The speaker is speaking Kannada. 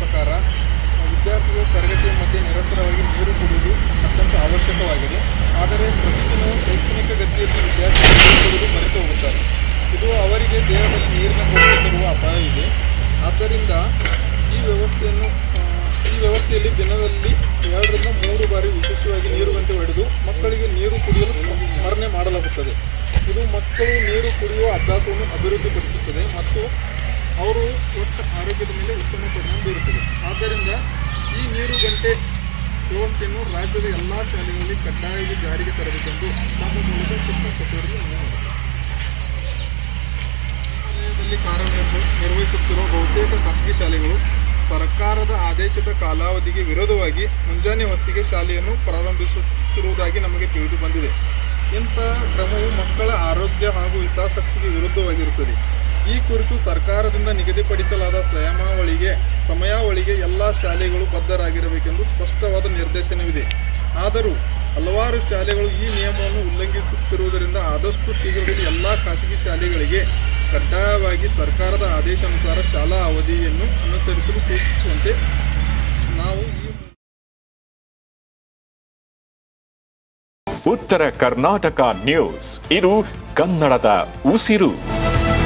ಪ್ರಕಾರ ವಿದ್ಯಾರ್ಥಿಗಳು ತರಗತಿಯ ಮಧ್ಯೆ ನಿರಂತರವಾಗಿ ನೀರು ಕುಡಿಯುವುದು ಅತ್ಯಂತ ಅವಶ್ಯಕವಾಗಿದೆ. ಆದರೆ ಪ್ರತಿದಿನವೂ ಶೈಕ್ಷಣಿಕ ಗತಿಯಲ್ಲಿ ವಿದ್ಯಾರ್ಥಿಗಳು ನೀರು ಕುಡಿದು ಮರೆತು ಹೋಗುತ್ತಾರೆ. ಇದು ಅವರಿಗೆ ದೇಹದಲ್ಲಿ ನೀರಿನ ಕೊರತೆ ತರುವ ಅಪಾಯ ಇದೆ. ಆದ್ದರಿಂದ ಈ ವ್ಯವಸ್ಥೆಯನ್ನು ಈ ವ್ಯವಸ್ಥೆಯಲ್ಲಿ ದಿನದಲ್ಲಿ ಎರಡರಿಂದ ಮೂರು ಬಾರಿ ವಿಶೇಷವಾಗಿ ನೀರು ಗಂಟೆ ಹೊಡೆದು ಮಕ್ಕಳಿಗೆ ನೀರು ಕುಡಿಯಲು ಸ್ಮರಣೆ ಮಾಡಲಾಗುತ್ತದೆ. ಇದು ಮಕ್ಕಳು ನೀರು ಕುಡಿಯುವ ಅಭ್ಯಾಸವನ್ನು ಅಭಿವೃದ್ಧಿಪಡಿಸುತ್ತದೆ ಅವರು ಒಟ್ಟು ಆರೋಗ್ಯದ ಮೇಲೆ ಉತ್ತಮ ಪರಿಣಾಮ ಬೀರುತ್ತದೆ. ಆದ್ದರಿಂದ ಈ ನೀರು ಗಂಟೆ ವ್ಯವಸ್ಥೆಯನ್ನು ರಾಜ್ಯದ ಎಲ್ಲ ಶಾಲೆಗಳಲ್ಲಿ ಕಡ್ಡಾಯವಾಗಿ ಜಾರಿಗೆ ತರಬೇಕೆಂದು ನಮ್ಮ ಮೂಲಕ ಶಿಕ್ಷಣ ಸಚಿವರಿಗೆ ಮನವಿ ಮಾಡಿದ್ದಾರೆ ವಲಯದಲ್ಲಿ ಕಾರ್ಯನಿರ್ವ ನಿರ್ವಹಿಸುತ್ತಿರುವ ಬಹುತೇಕ ಖಾಸಗಿ ಶಾಲೆಗಳು ಸರ್ಕಾರದ ಆದೇಶಿತ ಕಾಲಾವಧಿಗೆ ವಿರೋಧವಾಗಿ ಮುಂಜಾನೆ ಹೊತ್ತಿಗೆ ಶಾಲೆಯನ್ನು ಪ್ರಾರಂಭಿಸುತ್ತಿರುವುದಾಗಿ ನಮಗೆ ತಿಳಿದು ಬಂದಿದೆ. ಇಂಥ ಕ್ರಮವು ಮಕ್ಕಳ ಆರೋಗ್ಯ ಹಾಗೂ ಹಿತಾಸಕ್ತಿಗೆ ವಿರುದ್ಧವಾಗಿರುತ್ತದೆ. ಈ ಕುರಿತು ಸರ್ಕಾರದಿಂದ ನಿಗದಿಪಡಿಸಲಾದ ಸಮಯಾವಳಿಗೆ ಸಮಯಾವಳಿಗೆ ಎಲ್ಲ ಶಾಲೆಗಳು ಬದ್ಧರಾಗಿರಬೇಕೆಂದು ಸ್ಪಷ್ಟವಾದ ನಿರ್ದೇಶನವಿದೆ. ಆದರೂ ಹಲವಾರು ಶಾಲೆಗಳು ಈ ನಿಯಮವನ್ನು ಉಲ್ಲಂಘಿಸುತ್ತಿರುವುದರಿಂದ ಆದಷ್ಟು ಶೀಘ್ರದಲ್ಲಿ ಎಲ್ಲ ಖಾಸಗಿ ಶಾಲೆಗಳಿಗೆ ಕಡ್ಡಾಯವಾಗಿ ಸರ್ಕಾರದ ಆದೇಶಾನುಸಾರ ಶಾಲಾ ಅವಧಿಯನ್ನು ಅನುಸರಿಸಲು ಸೂಚಿಸುವಂತೆ ನಾವು ಉತ್ತರ ಕರ್ನಾಟಕ ನ್ಯೂಸ್. ಇದು ಕನ್ನಡದ ಉಸಿರು.